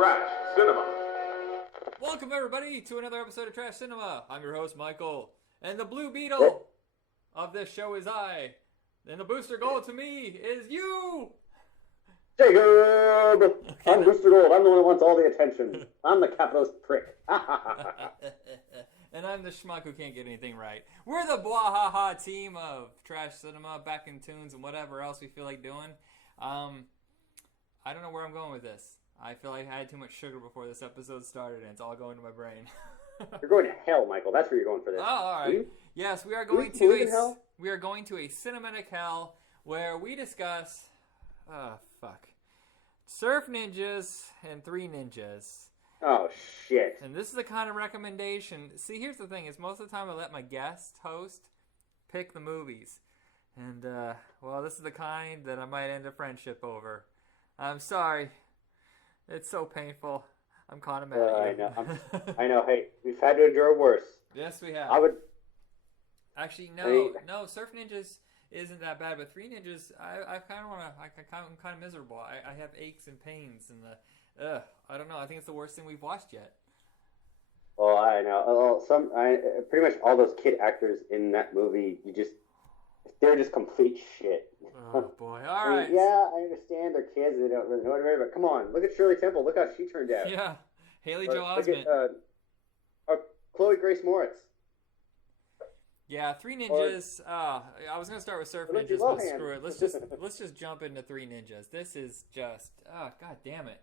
Trash Cinema. Welcome, everybody, to another episode of Trash Cinema. I'm your host, Michael, and the Blue Beetle of this show is I. And the booster gold to me is you! Jacob! I'm Booster Gold. I'm the one who wants all the attention. I'm the capitalist prick. And I'm the schmuck who can't get anything right. We're the blah-ha-ha team of Trash Cinema, Back in Tunes, and whatever else we feel like doing. I don't know where I'm going with this. I feel like I had too much sugar before this episode started, and it's all going to my brain. You're going to hell, Michael. That's where you're going for this. Oh, all right. Yes, we are going to a cinematic hell where we discuss Surf Ninjas and Three Ninjas. Oh, shit. And this is the kind of recommendation. See, here's the thing: is most of the time I let my guest host pick the movies, and well, this is the kind that I might end a friendship over. I'm sorry. It's so painful. I'm kind of mad at you. I know. Hey, we've had to endure worse. Yes, we have. I would. Actually, no. Surf Ninjas isn't that bad, but Three Ninjas, I kind of want to. I'm kind of miserable. I have aches and pains, and I don't know. I think it's the worst thing we've watched yet. Well, I know. Pretty much all those kid actors in that movie, they're just complete shit. Oh boy! All right. Yeah, I understand they're kids; they don't really know what but come on, look at Shirley Temple. Look how she turned out. Yeah, Haley Joel Osment. Chloe Grace Moritz. Yeah, Three Ninjas. I was gonna start with Surf Ninjas, but screw it. Let's just jump into Three Ninjas. This is just god damn it.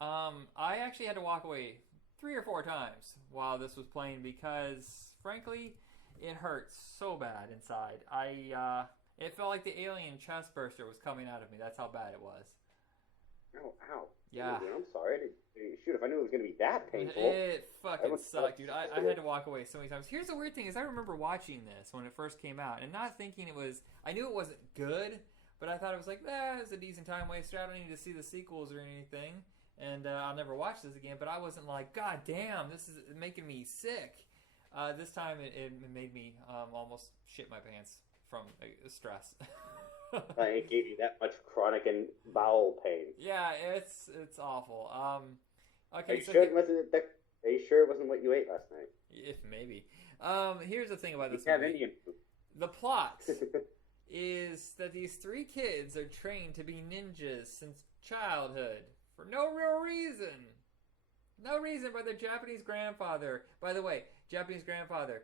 I actually had to walk away 3 or 4 times while this was playing because, frankly, it hurts so bad inside. It felt like the alien chest burster was coming out of me. That's how bad it was. Oh, ow. Yeah. Dude, I'm sorry. Shoot, if I knew it was going to be that painful. It fucking sucked, dude. I had to walk away so many times. Here's the weird thing is I remember watching this when it first came out and not thinking it was... I knew it wasn't good, but I thought it was like, it's a decent time waster. I don't need to see the sequels or anything. And I'll never watch this again. But I wasn't like, God damn, this is making me sick. This time it made me almost shit my pants from stress. It gave you that much chronic and bowel pain. Yeah, it's awful. Okay, Are you sure it wasn't what you ate last night? If maybe. Here's the thing about this movie. Indian food. The plot is that these 3 kids are trained to be ninjas since childhood for no real reason. No reason by their Japanese grandfather. By the way, Japanese grandfather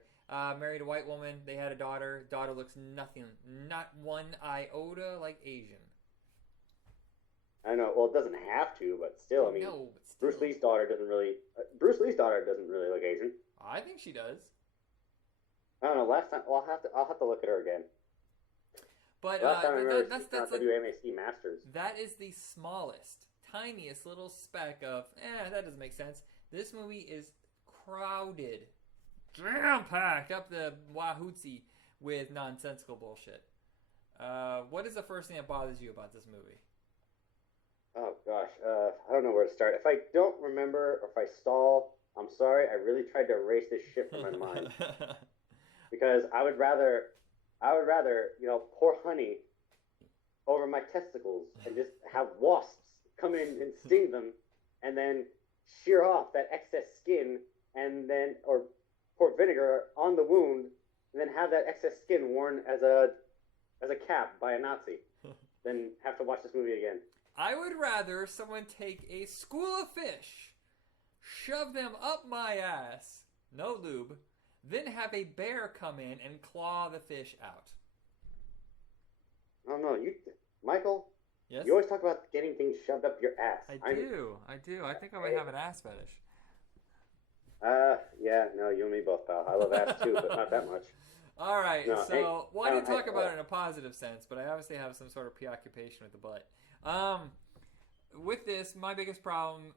married a white woman. They had a daughter. Daughter looks not one iota like Asian. I know. Well, it doesn't have to, but still, I mean, no, but still. Bruce Lee's daughter doesn't really look Asian. I think she does. I don't know. Last time, well, I'll have to look at her again. But last time I remember that's like, WMAC Masters. That is the smallest, tiniest little speck of that doesn't make sense. This movie is crowded, jam-packed up the wahootsy with nonsensical bullshit. What is the first thing that bothers you about this movie? Oh gosh, I don't know where to start. If I don't remember or if I stall, I'm sorry. I really tried to erase this shit from my mind because I would rather, pour honey over my testicles and just have wasps come in and sting them, and then shear off that excess skin, and then or pour vinegar on the wound, and then have that excess skin worn as a cap by a Nazi, than have to watch this movie again. I would rather someone take a school of fish, shove them up my ass, no lube, then have a bear come in and claw the fish out. Oh no, Michael. Yes? You always talk about getting things shoved up your ass. I do. I think I might have an ass fetish. Yeah, no, you and me both, pal. I love ass too, but not that much. All right, no, so why don't talk about it in a positive sense, but I obviously have some sort of preoccupation with the butt. With this, my biggest problem,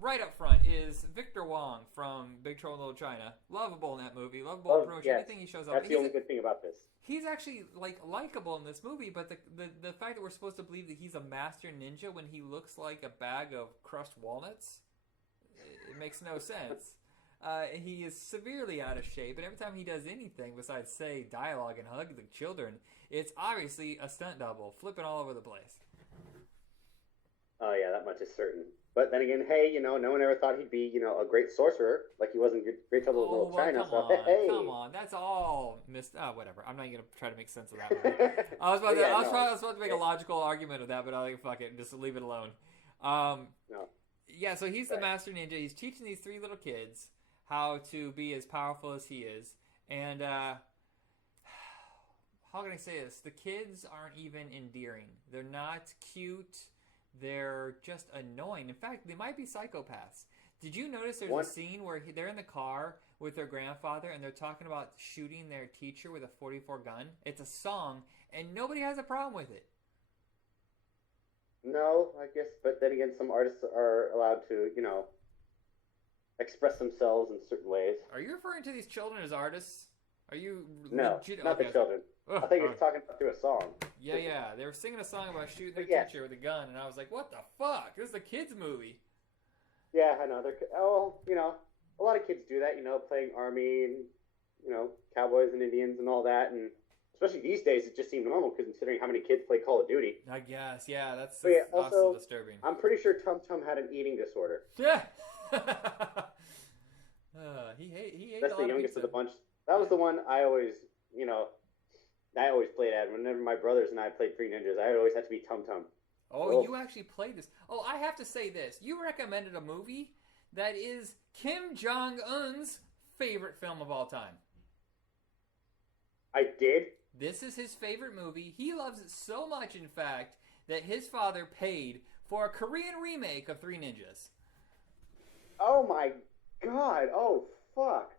right up front, is Victor Wong from Big Trouble in Little China. Lovable in that movie, lovable approach. Yes. Everything he shows up. That's the only good thing about this. He's actually likable in this movie, but the fact that we're supposed to believe that he's a master ninja when he looks like a bag of crushed walnuts, it makes no sense. He is severely out of shape, and every time he does anything besides say dialogue and hug the children, it's obviously a stunt double, flipping all over the place. Oh yeah, that much is certain. But then again, hey, no one ever thought he'd be, a great sorcerer like he was in Great Trouble in Oh, Little well, China. come So on, come hey, on. That's all missed. Oh, whatever. I'm not gonna try to make sense of that movie. I was about to, yeah, no, I was about to make a logical argument of that, but I'll like, fuck it, just leave it alone. no, Yeah. So he's the right. master ninja. He's teaching these three little kids how to be as powerful as he is, and how can I say this? The kids aren't even endearing. They're not cute. They're just annoying. In fact, they might be psychopaths. Did you notice there's One, a scene where they're in the car with their grandfather and they're talking about shooting their teacher with a 44 gun? It's a song, and nobody has a problem with it. no, I guess. But then again, some artists are allowed to, express themselves in certain ways. Are you referring to these children as artists? Are you No, legit? not the Okay. children. Ugh, I think all it's right. talking through a song. Yeah, yeah. They were singing a song about shooting their But yes. teacher with a gun, and I was like, what the fuck? This is a kid's movie. Yeah, I know. A lot of kids do that, playing army and, cowboys and Indians and all that. And especially these days, it just seemed normal considering how many kids play Call of Duty. I guess, yeah, that's But yeah, also also, disturbing. I'm pretty sure Tum Tum had an eating disorder. Yeah. He ate That's a the lot youngest pizza. of the bunch. That was the one I always played at. Whenever my brothers and I played Three Ninjas, I always had to be Tum Tum. Oh, you actually played this. Oh, I have to say this. You recommended a movie that is Kim Jong-un's favorite film of all time. I did? This is his favorite movie. He loves it so much, in fact, that his father paid for a Korean remake of Three Ninjas. Oh my god. Oh, fuck.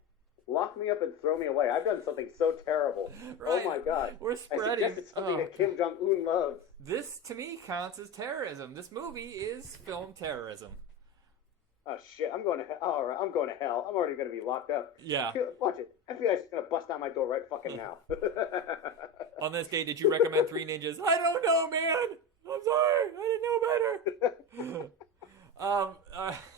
Lock me up and throw me away. I've done something so terrible. Right. Oh my god. We're spreading. I suggested something that Kim Jong-un loves. This, to me, counts as terrorism. This movie is film terrorism. Oh shit, I'm going to hell. All right, I'm going to hell. I'm already going to be locked up. Yeah. Watch it. FBI's just going to bust down my door right fucking now. On this day, did you recommend Three Ninjas? I don't know, man. I'm sorry. I didn't know better.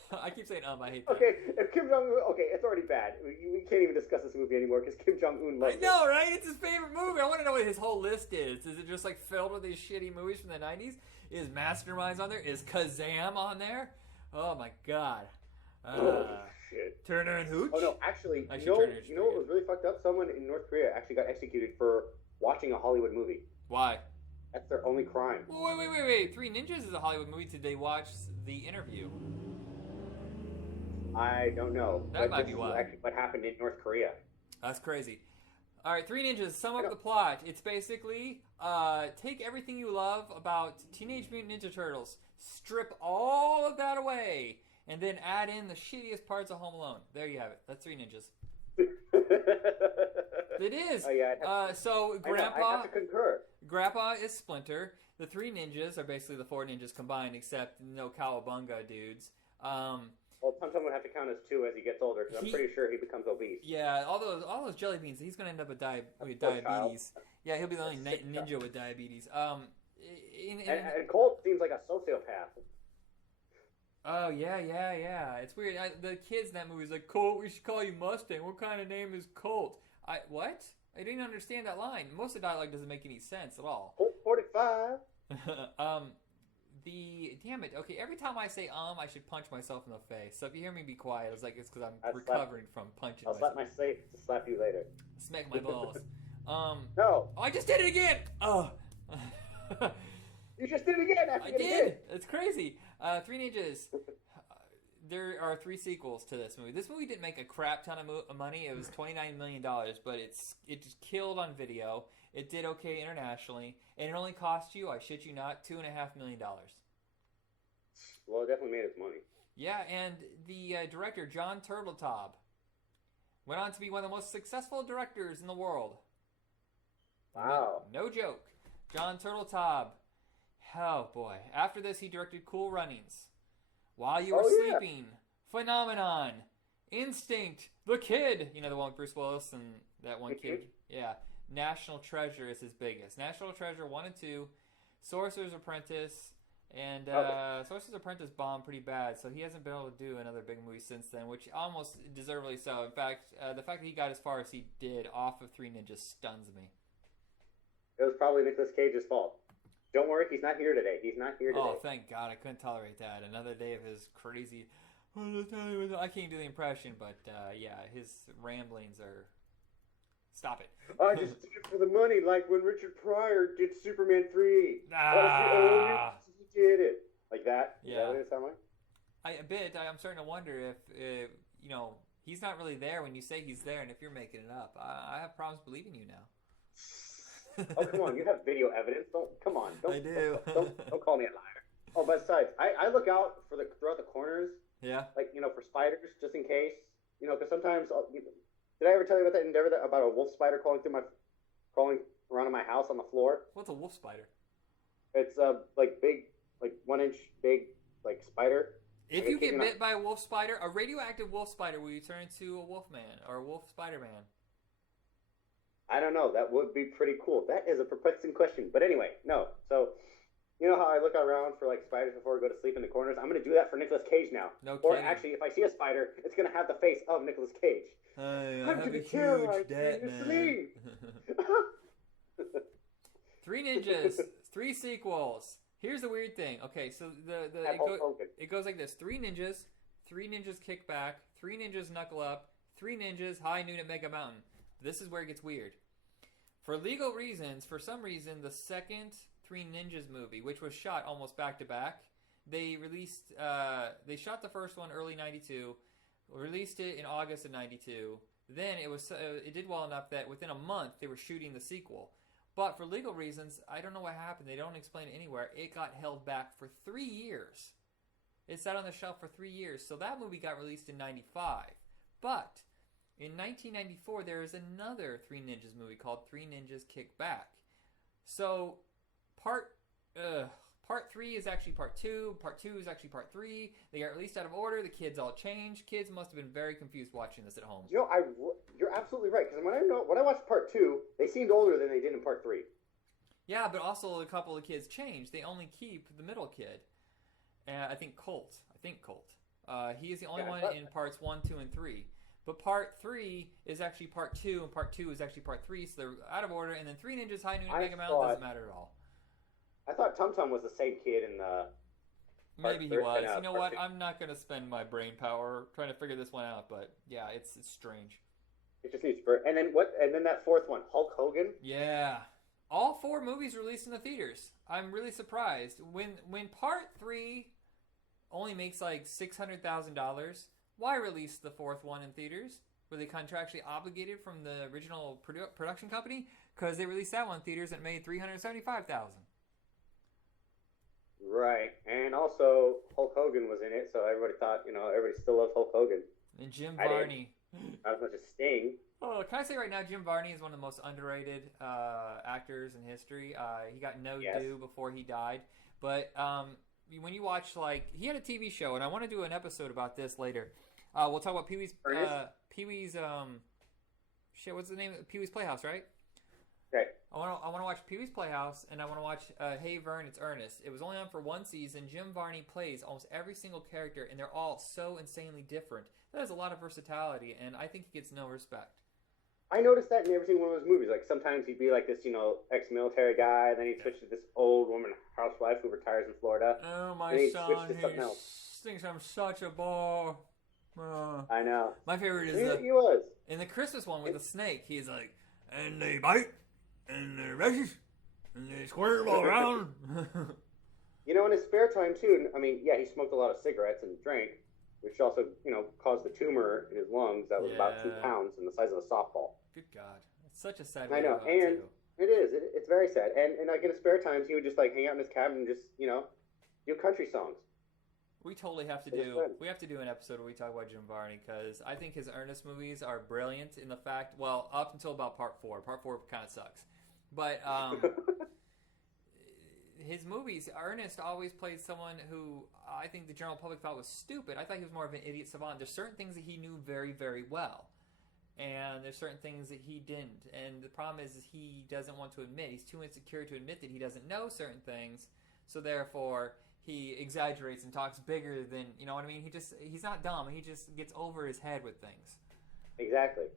I keep saying I hate that. Okay, if Kim Jong-un... Okay, it's already bad. We can't even discuss this movie anymore because Kim Jong-un loves I know, right? It's his favorite movie. I want to know what his whole list is. Is it just like filled with these shitty movies from the 90s? Is Masterminds on there? Is Kazam on there? Oh my god. Oh, shit. Turner and Hooch? Oh, no, actually, Turner Hooch you know what was really fucked up? Someone in North Korea actually got executed for watching a Hollywood movie. Why? That's their only crime. Well, wait. Three Ninjas is a Hollywood movie. Did they watch The Interview? I don't know. That might be this why. is actually what happened in North Korea. That's crazy. All right, Three Ninjas, sum up the plot. It's basically take everything you love about Teenage Mutant Ninja Turtles, strip all of that away, and then add in the shittiest parts of Home Alone. There you have it. That's Three Ninjas. It is. Oh, yeah, I have to concur. Grandpa is Splinter. The Three Ninjas are basically the four ninjas combined, except no Cowabunga dudes. Well, Tum Tum would have to count as two as he gets older, because I'm pretty sure he becomes obese. Yeah, all those jelly beans. He's gonna end up with diabetes. Yeah, he'll be the only ninja with diabetes. And Colt seems like a sociopath. Oh yeah. It's weird. The kids in that movie is like, Colt, we should call you Mustang. What kind of name is Colt? What? I didn't understand that line. Most of the dialogue doesn't make any sense at all. Colt 45. Damn it. Okay, every time I say I should punch myself in the face. So if you hear me be quiet, it's because I'm recovering from punching I'll myself. slap my face to slap you later. Smack my balls. No. Oh, I just did it again. Oh. You just did it again. I did. It's crazy. Three Ninjas. There are 3 sequels to this movie. This movie didn't make a crap ton of money. It was $29 million, but it just killed on video. It did okay internationally, and it only cost you, I shit you not, $2.5 million. Well, it definitely made its money. Yeah, and the director, John Turteltaub, went on to be one of the most successful directors in the world. Wow. No joke. John Turteltaub. Oh, boy. After this, he directed Cool Runnings, While You Were Sleeping, Phenomenon, Instinct, The Kid. You know, the one with Bruce Willis and that one kid? Yeah. National Treasure is his biggest. National Treasure 1 and 2, Sorcerer's Apprentice, and Sorcerer's Apprentice bombed pretty bad, so he hasn't been able to do another big movie since then, which almost deservedly so. In fact, the fact that he got as far as he did off of Three Ninjas stuns me. It was probably Nicolas Cage's fault. don't worry, he's not here today. He's not here today. Oh, thank God. I couldn't tolerate that. Another day of his crazy... I can't do the impression, but yeah, his ramblings are... Stop it. I just did it for the money, like when Richard Pryor did Superman 3. Ah. That's the only reason he did it. Like that? Yeah. Is that what it sound like? I'm starting to wonder if you know, he's not really there when you say he's there, and if you're making it up. I have problems believing you now. Oh, come on. You have video evidence. Come on. I do. Don't call me a liar. Oh, besides, I look out throughout the corners. Yeah. Like, for spiders, just in case. Because sometimes... Did I ever tell you about that endeavor about a wolf spider crawling around in my house on the floor? What's a wolf spider? It's big, 1 inch big, spider. If you get bit by a wolf spider, a radioactive wolf spider, will you turn into a wolf man or a wolf spider man? I don't know. That would be pretty cool. That is a perplexing question. But anyway, no. So, you know how I look around for spiders before I go to sleep in the corners? I'm going to do that for Nicolas Cage now. No or kidding. actually, if I see a spider, it's going to have the face of Nicolas Cage. I have a huge debt, man. 3 Ninjas, 3 sequels. Here's the weird thing. Okay, so it goes like this: 3 Ninjas Kick Back, 3 Ninjas Knuckle Up, 3 Ninjas High Noon at Mega Mountain. This is where it gets weird. For legal reasons, for some reason, the second 3 Ninjas movie, which was shot almost back to back, they shot the first one early '92. Released it in August of '92. Then it did well enough that within a month they were shooting the sequel. But for legal reasons, I don't know what happened. They don't explain it anywhere. It got held back for 3 years. It sat on the shelf for 3 years. So that movie got released in '95. But in 1994, there is another 3 Ninjas movie called 3 Ninjas Kick Back. So part 3 is actually part 2. Part 2 is actually part 3. They got released out of order. The kids all changed. Kids must have been very confused watching this at home. You're absolutely right. Because when I watched part 2, they seemed older than they did in part 3. Yeah, but also a couple of kids changed. They only keep the middle kid. I think Colt. He is the only one in parts 1, 2, and 3. But part 3 is actually part 2, and part 2 is actually part 3. So they're out of order. And then 3 Ninjas High Noon and Mega Mountain doesn't matter at all. I thought Tum Tum was the same kid in the... Maybe he was. You know what? I'm not going to spend my brain power trying to figure this one out, but yeah, it's strange. It just needs... And then what? And then that fourth one, Hulk Hogan? Yeah. All 4 movies released in the theaters. I'm really surprised. When part 3 only makes like $600,000, why release the 4th one in theaters? Were they contractually obligated from the original production company? Because they released that one in theaters and made $375,000. Right, and also Hulk Hogan was in it, so everybody thought, everybody still loves Hulk Hogan. And Jim Varney. Not as much as Sting. Oh, can I say right now, Jim Varney is one of the most underrated actors in history. He got no due before he died. But when you watch, he had a TV show, and I want to do an episode about this later. We'll talk about Pee-wee's, what's the name? Pee-wee's Playhouse, right? Okay. I want to watch Pee-wee's Playhouse, and I want to watch Hey Vern, It's Ernest. It was only on for 1 season. Jim Varney plays almost every single character, and they're all so insanely different. That has a lot of versatility, and I think he gets no respect. I noticed that in every single one of those movies. Sometimes he'd be like this, ex-military guy, and then he'd switch to this old woman housewife who retires in Florida. Oh, my son, he thinks I'm such a bore. I know. My favorite is he was. In the Christmas one with the snake, he's like, and they bite. And they're racist, and they squirt all around. In his spare time, too, he smoked a lot of cigarettes and drank, which also, caused the tumor in his lungs that was about 2 pounds and the size of a softball. Good God. It's such a sad I know, and it is. It's very sad. And in his spare times, he would just, hang out in his cabin and just, do country songs. We totally have to do an episode where we talk about Jim Varney, because I think his Ernest movies are brilliant in the fact, up until about part 4. Part 4 kind of sucks. But his movies, Ernest always played someone who I think the general public thought was stupid. I thought he was more of an idiot savant. There's certain things that he knew very, very well. And there's certain things that he didn't. And the problem is he doesn't want to admit. He's too insecure to admit that he doesn't know certain things. So therefore, he exaggerates and talks bigger than, you know what I mean? He's not dumb. He just gets over his head with things. Exactly.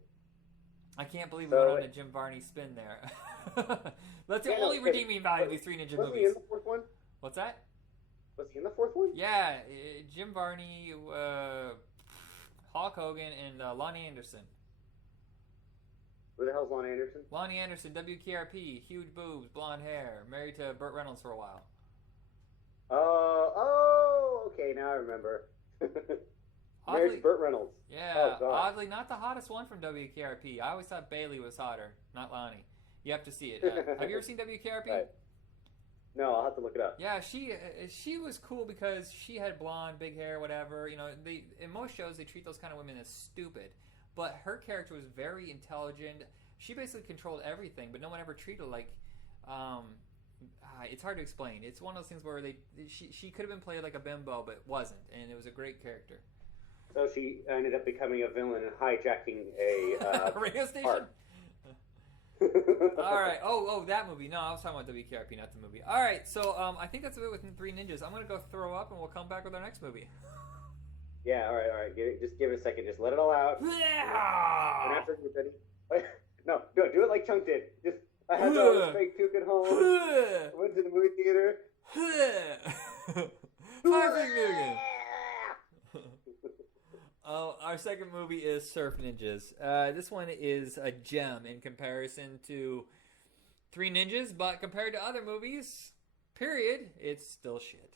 I can't believe we So, went on a Jim Varney spin there. That's the only redeeming value of these Three Ninja wasn't movies. he in the fourth one? What's that? Was he in the fourth one? Yeah, Jim Varney, Hulk Hogan, and Lonnie Anderson. Who the hell's Lon Anderson? Lonnie Anderson, WKRP, huge boobs, blonde hair, married to Burt Reynolds for a while. Okay, now I remember. Oddly, Married to Burt Reynolds. Yeah, Oh, oddly not the hottest one from WKRP. I always thought Bailey was hotter, not Lonnie. You have to see it. Have you ever seen WKRP? Right. No, I'll have to look it up. Yeah, she was cool because she had blonde, big hair, whatever. You know, in most shows they treat those kind of women as stupid, but her character was very intelligent. She basically controlled everything, but no one ever treated her like. It's hard to explain. It's one of those things where she could have been played like a bimbo, but wasn't, and it was a great character. So she ended up becoming a villain and hijacking a radio station. Park. All right. Oh, that movie. No, I was talking about WKRP, not the movie. All right. So I think that's it with Three Ninjas. I'm gonna go throw up, and we'll come back with our next movie. Yeah. All right. Just give it a second. Just let it all out. Yeah. And after you're ready, no, do it like Chunk did. Just I had all this fake puke at home. Went to the movie theater. 5 million. Our second movie is Surf Ninjas. This one is a gem in comparison to Three Ninjas, but compared to other movies, period, it's still shit.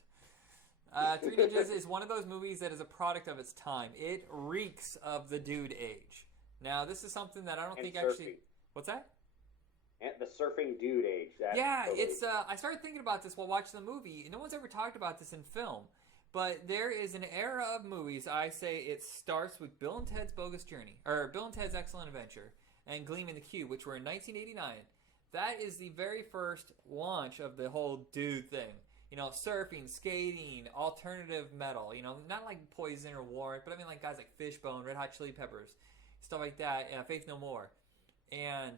Three Ninjas is one of those movies that is a product of its time. It reeks of the dude age. Now, this is something that I don't think surfing. actually... What's that? And the surfing dude age. Totally. It's. I started thinking about this while watching the movie. No one's ever talked about this in film. But there is an era of movies, I say it starts with Bill and Ted's Bogus Journey, or Bill and Ted's Excellent Adventure, and Gleam in the Cube, which were in 1989. That is the very first launch of the whole dude thing. You know, surfing, skating, alternative metal, you know, not like Poison or Warrant, but I mean like guys like Fishbone, Red Hot Chili Peppers, stuff like that, Faith No More. And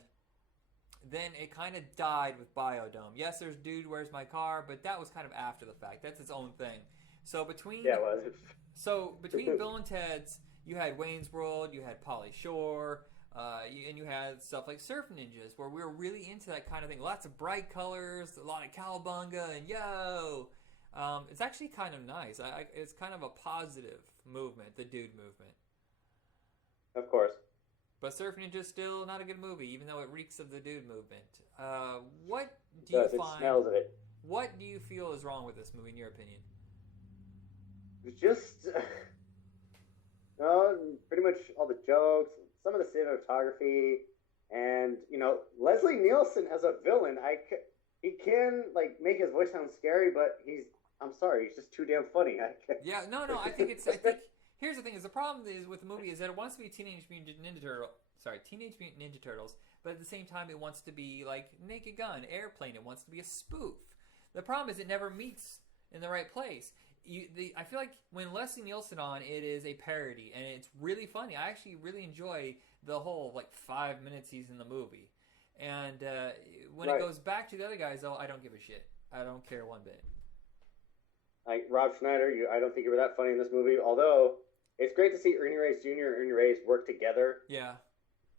then it kind of died with Biodome. Yes, there's Dude, Where's My Car, but that was kind of after the fact. That's its own thing. So between Bill and Ted's, you had Wayne's World, you had Pauly Shore, and you had stuff like Surf Ninjas, where we were really into that kind of thing. Lots of bright colors, a lot of cowabunga, and yo! It's actually kind of nice. It's kind of a positive movement, the dude movement. Of course. But Surf Ninja's still not a good movie, even though it reeks of the dude movement. What do you find? It smells of it. What do you feel is wrong with this movie, in your opinion? Just, pretty much all the jokes, some of the cinematography, and Leslie Nielsen as a villain. He can make his voice sound scary, but I'm sorry, he's just too damn funny. Yeah, no, I think here's the thing: is the problem is with the movie is that it wants to be Teenage Mutant Ninja Turtles, but at the same time it wants to be like Naked Gun, Airplane. It wants to be a spoof. The problem is it never meets in the right place. I feel like when Leslie Nielsen on, it is a parody, and it's really funny. I actually really enjoy the whole 5 minutes he's in the movie, and when it goes back to the other guys, though, I don't give a shit. I don't care one bit. Like Rob Schneider, I don't think you were that funny in this movie. Although it's great to see Ernie Reyes Jr. and Ernie Reyes work together. Yeah.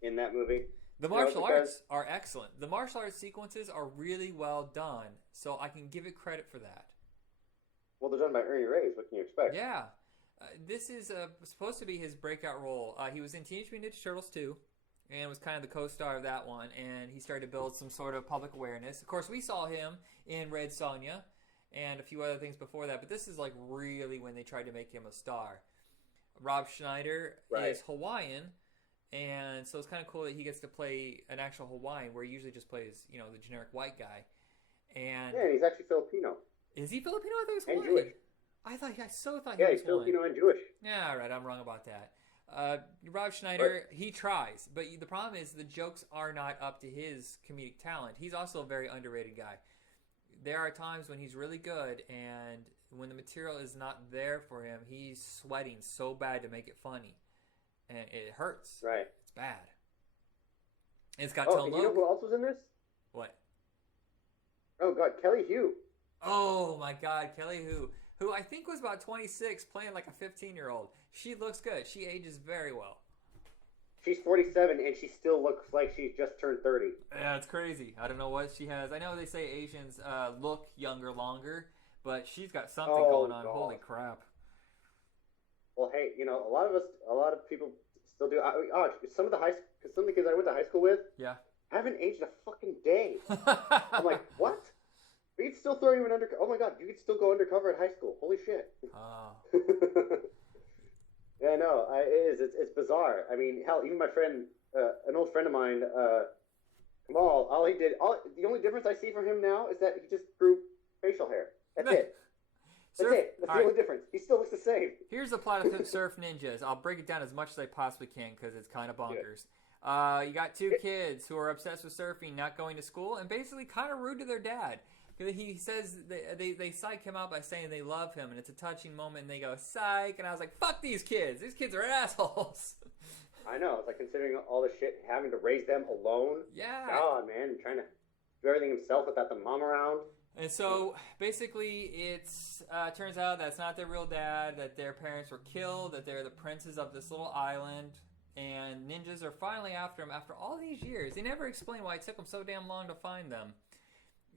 In that movie, the martial arts are excellent. The martial arts sequences are really well done, so I can give it credit for that. Well, they're done by Ernie Reyes. What can you expect? Yeah. This is supposed to be his breakout role. He was in Teenage Mutant Ninja Turtles 2 and was kind of the co-star of that one, and he started to build some sort of public awareness. Of course, we saw him in Red Sonja and a few other things before that, but this is really when they tried to make him a star. Rob Schneider is Hawaiian, and so it's kind of cool that he gets to play an actual Hawaiian, where he usually just plays, the generic white guy. And yeah, he's actually Filipino. Is he Filipino? I thought he was and Hawaiian. Jewish. I thought he was Yeah, he's Filipino and Jewish. Yeah, all right, I'm wrong about that. Rob Schneider, he tries, but the problem is the jokes are not up to his comedic talent. He's also a very underrated guy. There are times when he's really good, and when the material is not there for him, he's sweating so bad to make it funny, and it hurts. Right. It's bad. It's got Tone Loc. You know who else was in this? What? Oh God, Kelly Hu. Oh my God, Kelly Hu, who I think was about 26, playing like a 15-year-old. She looks good. She ages very well. She's 47 and she still looks like she's just turned 30. Yeah, it's crazy. I don't know what she has. I know they say Asians look younger longer, but she's got something going on. God. Holy crap. Well, hey, a lot of people still do. Some of the kids I went to high school with, yeah, haven't aged a fucking day. I'm like, what? You could still throw you in under. Oh my god, you could still go undercover at high school. Holy shit. Oh. Yeah, no, it is. It's bizarre. I mean, hell, even my friend, an old friend of mine, Kamal, the only difference I see from him now is that he just grew facial hair. That's it. That's it. That's the only difference. He still looks the same. Here's the plot of Surf Ninjas. I'll break it down as much as I possibly can because it's kind of bonkers. You got two kids who are obsessed with surfing, not going to school, and basically kind of rude to their dad. He says they psych him out by saying they love him, and it's a touching moment, and they go, psych, and I was like, fuck these kids. These kids are assholes. I know. It's like considering all the shit, having to raise them alone. Yeah. God, man, trying to do everything himself without the mom around. And so, basically, it's turns out that's not their real dad, that their parents were killed, that they're the princes of this little island, and ninjas are finally after them after all these years. They never explain why it took them so damn long to find them.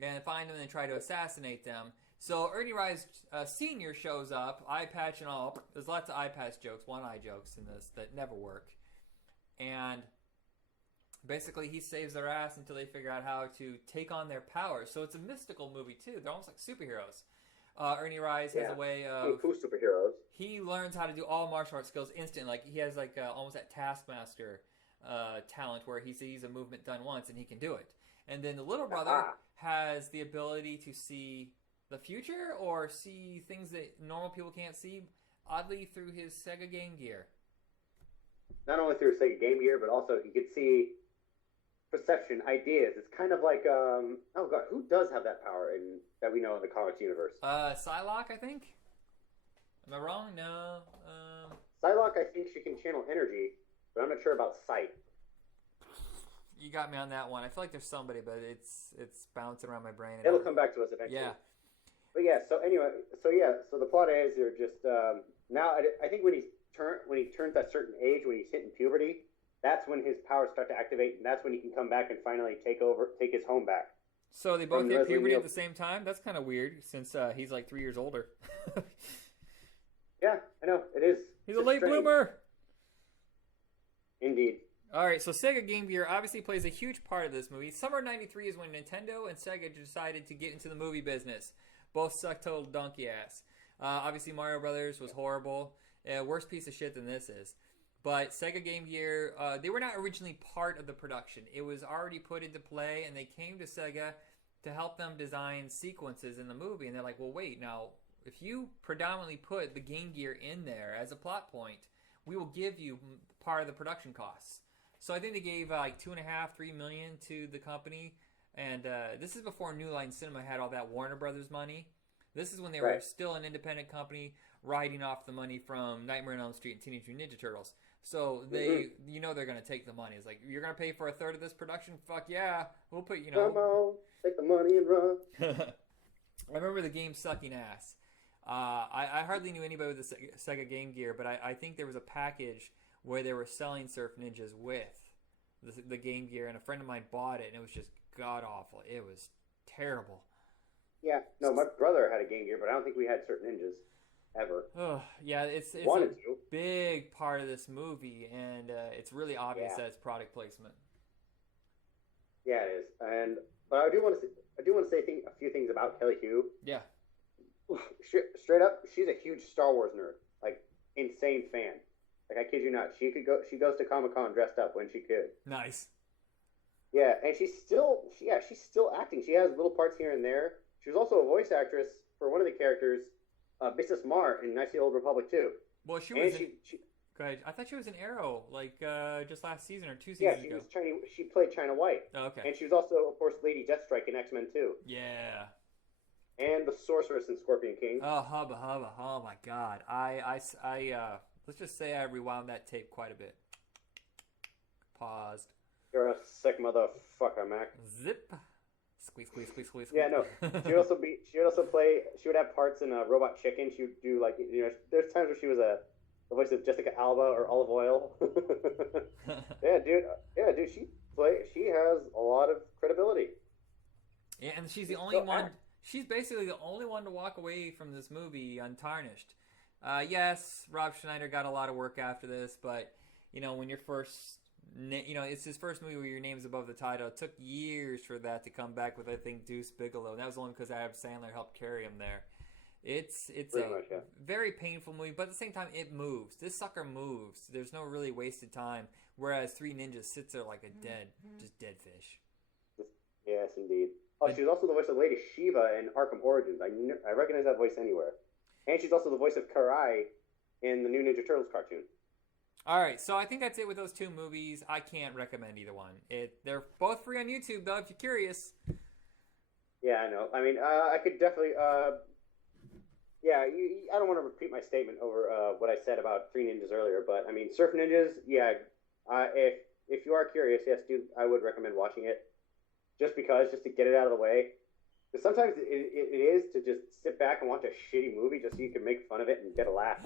And find them and try to assassinate them. So Ernie Reyes Sr. shows up, eye patch and all. There's lots of eye patch jokes, one-eye jokes in this that never work. And basically he saves their ass until they figure out how to take on their powers. So it's a mystical movie too. They're almost like superheroes. Ernie Reyes has a way of... Cool superheroes. He learns how to do all martial arts skills instantly. Like he has like almost that Taskmaster talent where he sees a movement done once and he can do it. And then the little brother has the ability to see the future or see things that normal people can't see, oddly through his Sega Game Gear. Not only through Sega Game Gear, but also he could see perception, ideas. It's kind of like, oh god, who does have that power that we know in the comics universe? Psylocke, I think? Am I wrong? No. Psylocke, I think she can channel energy, but I'm not sure about sight. You got me on that one. I feel like there's somebody, but it's bouncing around my brain. It'll come back to us eventually. Yeah. But yeah, so anyway, so the plot is they're just now. I think when he turns that certain age, when he's hitting puberty, that's when his powers start to activate, and that's when he can come back and finally take his home back. So they both hit puberty at the same time? That's kind of weird, since he's like 3 years older. Yeah, I know it is. He's a late bloomer. Indeed. All right, so Sega Game Gear obviously plays a huge part of this movie. Summer '93 is when Nintendo and Sega decided to get into the movie business. Both suck total donkey ass. Obviously, Mario Brothers was horrible. Worse piece of shit than this is. But Sega Game Gear, they were not originally part of the production. It was already put into play, and they came to Sega to help them design sequences in the movie. And they're like, well, wait, now, if you predominantly put the Game Gear in there as a plot point, we will give you part of the production costs. So I think they gave like $2.5-3 million to the company, and this is before New Line Cinema had all that Warner Brothers money. This is when they were still an independent company, riding off the money from Nightmare on Elm Street and Teenage Mutant Ninja Turtles. So they, they're gonna take the money. It's like, you're gonna pay for a third of this production? Fuck yeah, we'll put Come on, take the money and run. I remember the game sucking ass. I hardly knew anybody with the Sega Game Gear, but I think there was a package where they were selling Surf Ninjas with the Game Gear, and a friend of mine bought it, and it was just god-awful. It was terrible. Yeah, no, my brother had a Game Gear, but I don't think we had Surf Ninjas ever. Yeah, it's a big part of this movie, and it's really obvious that it's product placement. Yeah, it is. But I do want to say a few things about Kelly Hu. Yeah. Straight up, she's a huge Star Wars nerd, like insane fan. Like, I kid you not, she goes to Comic-Con dressed up when she could. Nice. Yeah, and she's still acting. She has little parts here and there. She was also a voice actress for one of the characters, Bissus Mar in Knights of the Old Republic 2. Well, go ahead. I thought she was in Arrow, like just last season or 2 seasons ago. She played China White. Oh, okay. And she was also, of course, Lady Deathstrike in X-Men 2. Yeah. And the Sorceress in Scorpion King. Oh, hubba. Oh my God. I let's just say I rewound that tape quite a bit. Paused. You're a sick motherfucker, Mac. Zip. Squeeze. Yeah, no. She would have parts in Robot Chicken. She would do, like, there's times where she was a the voice of Jessica Alba or Olive Oil. Yeah, dude. Yeah, dude. She has a lot of credibility. Yeah, and she's the only one. She's basically the only one to walk away from this movie untarnished. Yes, Rob Schneider got a lot of work after this, but when you're first, it's his first movie where your name's above the title. It took years for that to come back with, I think, Deuce Bigalow. And that was only because Adam Sandler helped carry him there. It's very painful movie, but at the same time, it moves. This sucker moves. There's no really wasted time. Whereas Three Ninjas sits there like a dead fish. Yes, indeed. Oh, she was also the voice of Lady Shiva in Arkham Origins. I recognize that voice anywhere. And she's also the voice of Karai in the new Ninja Turtles cartoon. All right, so I think that's it with those two movies. I can't recommend either one. They're both free on YouTube, though, if you're curious. Yeah, I know. I mean, I could definitely... I don't want to repeat my statement over what I said about Three Ninjas earlier, but, I mean, Surf Ninjas, yeah, if you are curious, yes, dude, I would recommend watching it. Just to get it out of the way. Because sometimes it is to just sit back and watch a shitty movie just so you can make fun of it and get a laugh.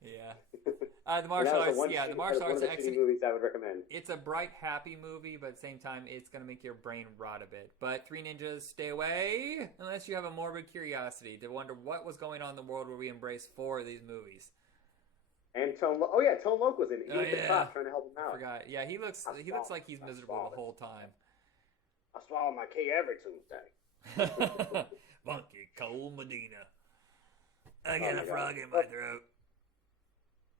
Yeah. The martial arts. The martial arts. One of the shitty movies I would recommend. It's a bright, happy movie, but at the same time, it's gonna make your brain rot a bit. But Three Ninjas, stay away unless you have a morbid curiosity to wonder what was going on in the world where we embraced 4 of these movies. And Tone Loc was in it. He was the cop trying to help him out. I forgot. Yeah, he looks like he's miserable the whole time. I swallow my key every Tuesday. Funky Cole Medina. I got a frog in my throat.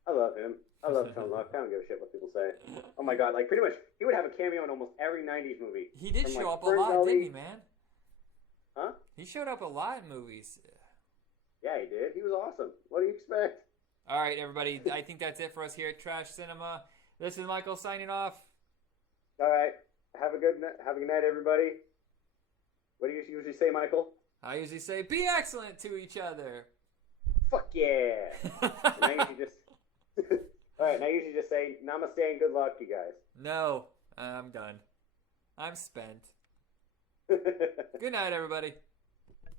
I love him. I love Tone Loc. I don't give a shit what people say. Oh my god, like pretty much, he would have a cameo in almost every 90s movie. He did show up a lot, didn't he, man? Huh? He showed up a lot in movies. Yeah, he did. He was awesome. What do you expect? All right, everybody. I think that's it for us here at Trash Cinema. This is Michael signing off. All right. Have a good night, everybody. What do you usually say, Michael? I usually say, be excellent to each other. Fuck yeah. All right, now you usually just say, namaste and good luck, you guys. No, I'm done. I'm spent. Good night, everybody.